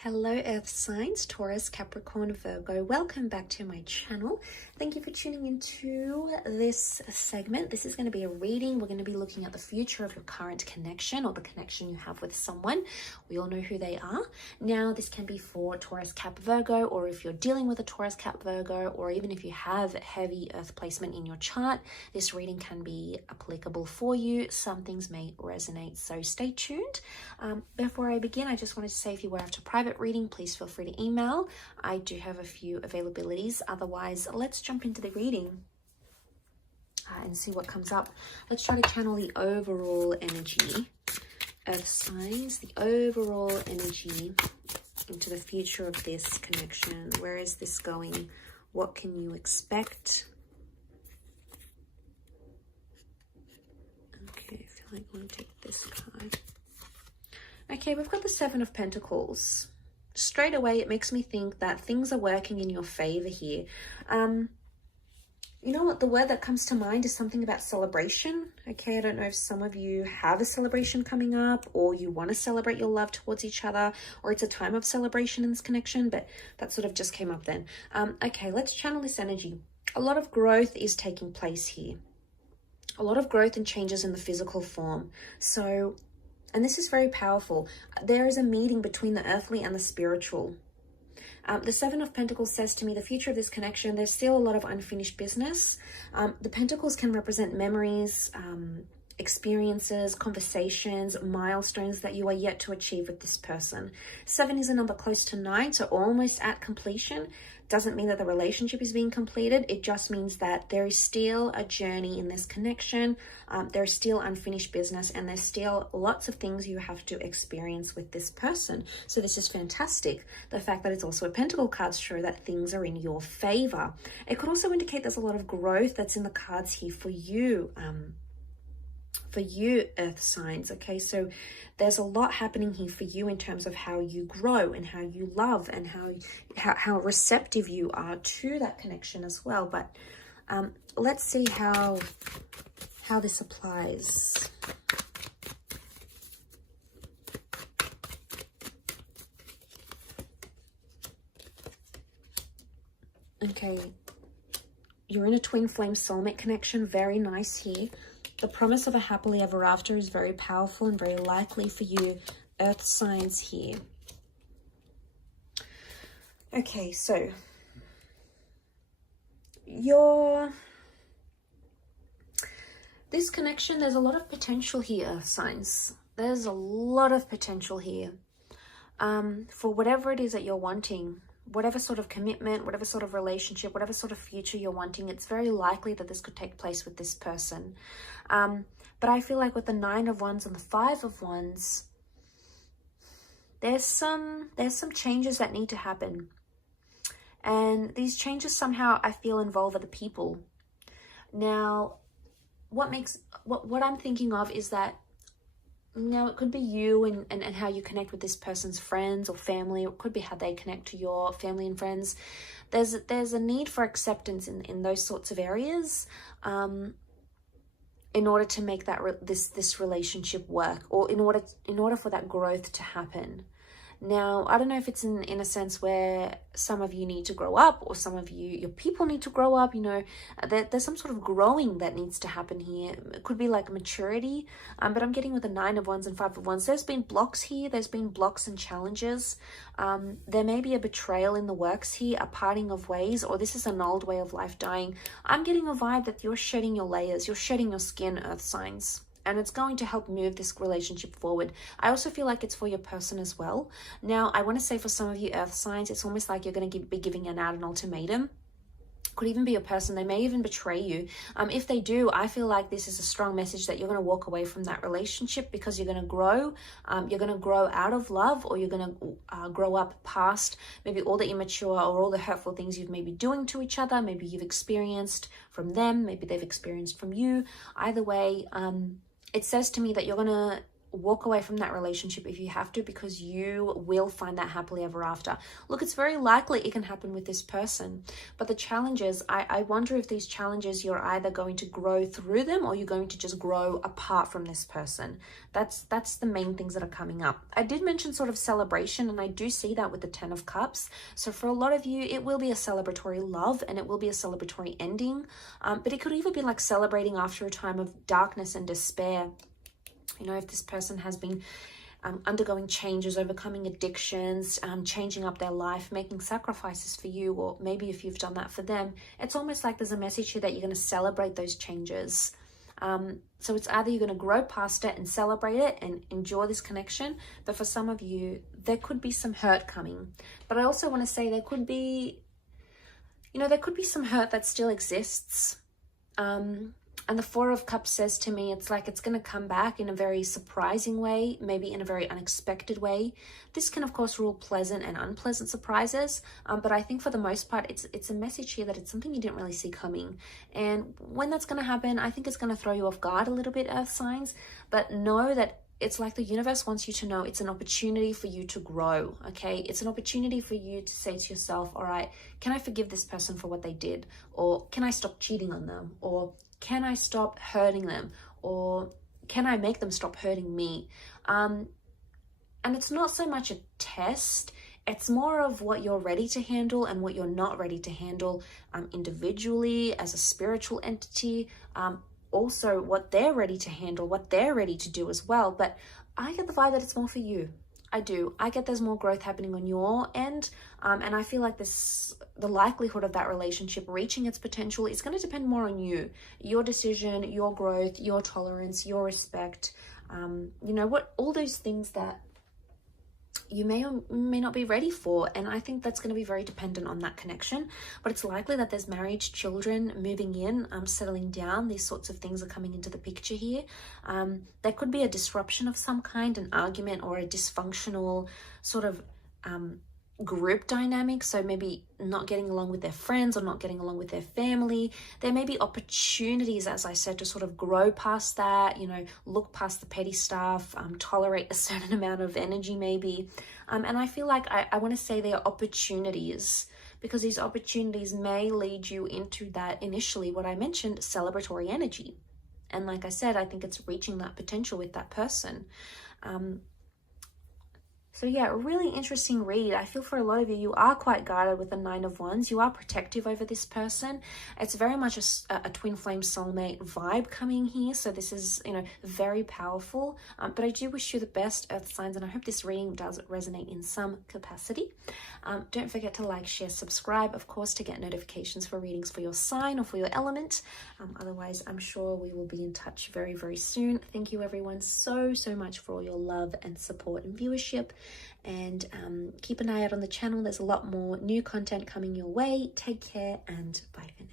Hello Earth signs, Taurus, Capricorn, Virgo. Welcome back to my channel. Thank you for tuning into this segment. This is going to be a reading. We're going to be looking at the future of your current connection or the connection you have with someone. We all know who they are. Now, this can be for Taurus, Cap, Virgo, or if you're dealing with a Taurus, Cap, Virgo, or even if you have heavy Earth placement in your chart, this reading can be applicable for you. Some things may resonate, so stay tuned. Before I begin, I just wanted to say if you were after private reading, please feel free to email. I do have a few availabilities. Otherwise, let's jump into the reading and see what comes up. Let's try to channel the overall energy, Earth signs, the overall energy into the future of this connection. Where is this going? What can you expect? Okay, I feel like I want to take this card. Okay, we've got the Seven of Pentacles. Straight away, it makes me think that things are working in your favor here. You know what? The word that comes to mind is something about celebration. Okay, I don't know if some of you have a celebration coming up or you want to celebrate your love towards each other, or it's a time of celebration in this connection, but that sort of just came up then. Okay, let's channel this energy. A lot of growth is taking place here. A lot of growth and changes in the physical form. So, and this is very powerful. There is a meeting between the earthly and the spiritual. The Seven of Pentacles says to me, the future of this connection, there's still a lot of unfinished business. The Pentacles can represent memories, experiences, conversations, milestones that you are yet to achieve with this person. 7 is a number close to 9, so almost at completion. Doesn't mean that the relationship is being completed. It just means that there is still a journey in this connection. There's still unfinished business, and there's still lots of things you have to experience with this person. So this is fantastic. The fact that it's also a Pentacle cards show that things are in your favor. It could also indicate there's a lot of growth that's in the cards here for you. Earth signs. Okay, so there's a lot happening here for you in terms of how you grow and how you love and how receptive you are to that connection as well. But let's see how this applies. Okay, you're in a twin flame soulmate connection. Very nice here. The promise of a happily ever after is very powerful and very likely for you, Earth signs here. Okay, so this connection, there's a lot of potential here, Earth signs. There's a lot of potential here for whatever it is that you're wanting. Whatever sort of commitment, whatever sort of relationship, whatever sort of future you're wanting, it's very likely that this could take place with this person. But I feel like with the 9 of Wands and the 5 of Wands, there's some changes that need to happen. And these changes somehow, I feel, involve other people. Now, what I'm thinking of is that, now, it could be you and how you connect with this person's friends or family. It could be how they connect to your family and friends. There's a need for acceptance in those sorts of areas in order to make that this relationship work, or in order for that growth to happen. Now, I don't know if it's in a sense where some of you need to grow up, or some of your people need to grow up, you know, there's some sort of growing that needs to happen here. It could be like maturity, but I'm getting with the 9 of Wands and 5 of Wands, there's been blocks here, there's been blocks and challenges. There may be a betrayal in the works here, a parting of ways, or this is an old way of life dying. I'm getting a vibe that you're shedding your layers, you're shedding your skin, Earth signs. And it's going to help move this relationship forward. I also feel like it's for your person as well. Now, I want to say for some of you Earth signs, it's almost like you're going to be giving out an ultimatum. Could even be your person. They may even betray you. If they do, I feel like this is a strong message that you're going to walk away from that relationship because you're going to grow. You're going to grow out of love, or you're going to grow up past maybe all the immature or all the hurtful things you've maybe doing to each other. Maybe you've experienced from them. Maybe they've experienced from you. Either way, it says to me that you're going to walk away from that relationship if you have to, because you will find that happily ever after. Look, it's very likely it can happen with this person, but the challenges, I wonder if these challenges, you're either going to grow through them or you're going to just grow apart from this person. That's the main things that are coming up. I did mention sort of celebration, and I do see that with the 10 of Cups. So for a lot of you, it will be a celebratory love and it will be a celebratory ending, but it could even be like celebrating after a time of darkness and despair. You know, if this person has been undergoing changes, overcoming addictions, changing up their life, making sacrifices for you, or maybe if you've done that for them, it's almost like there's a message here that you're going to celebrate those changes. So it's either you're going to grow past it and celebrate it and enjoy this connection, but for some of you, there could be some hurt coming. But I also want to say there could be, you know, there could be some hurt that still exists. And the 4 of Cups says to me, it's like it's going to come back in a very surprising way, maybe in a very unexpected way. This can, of course, rule pleasant and unpleasant surprises. But I think for the most part, it's a message here that it's something you didn't really see coming. And when that's going to happen, I think it's going to throw you off guard a little bit, Earth signs. But know that it's like the universe wants you to know it's an opportunity for you to grow, okay? It's an opportunity for you to say to yourself, all right, can I forgive this person for what they did? Or can I stop cheating on them? Or can I stop hurting them? Or can I make them stop hurting me? And it's not so much a test. It's more of what you're ready to handle and what you're not ready to handle individually, as a spiritual entity. Also what they're ready to handle, what they're ready to do as well. But I get the vibe that it's more for you. I do. I get there's more growth happening on your end. And I feel like the likelihood of that relationship reaching its potential is going to depend more on you, your decision, your growth, your tolerance, your respect. You know what, all those things that you may or may not be ready for. And I think that's going to be very dependent on that connection. But it's likely that there's marriage, children, moving in, settling down. These sorts of things are coming into the picture here. There could be a disruption of some kind, an argument or a dysfunctional sort of group dynamic. So maybe not getting along with their friends or not getting along with their family. There may be opportunities, as I said, to sort of grow past that, you know, look past the petty stuff, tolerate a certain amount of energy maybe. And I feel like I want to say there are opportunities, because these opportunities may lead you into that initially, what I mentioned, celebratory energy. And like I said, I think it's reaching that potential with that person. So yeah, a really interesting read. I feel for a lot of you, you are quite guarded with the 9 of Wands. You are protective over this person. It's very much a twin flame soulmate vibe coming here. So this is, you know, very powerful. But I do wish you the best, Earth signs, and I hope this reading does resonate in some capacity. Don't forget to like, share, subscribe, of course, to get notifications for readings for your sign or for your element. Otherwise, I'm sure we will be in touch very, very soon. Thank you everyone so much for all your love and support and viewership. And keep an eye out on the channel. There's a lot more new content coming your way. Take care and bye for now.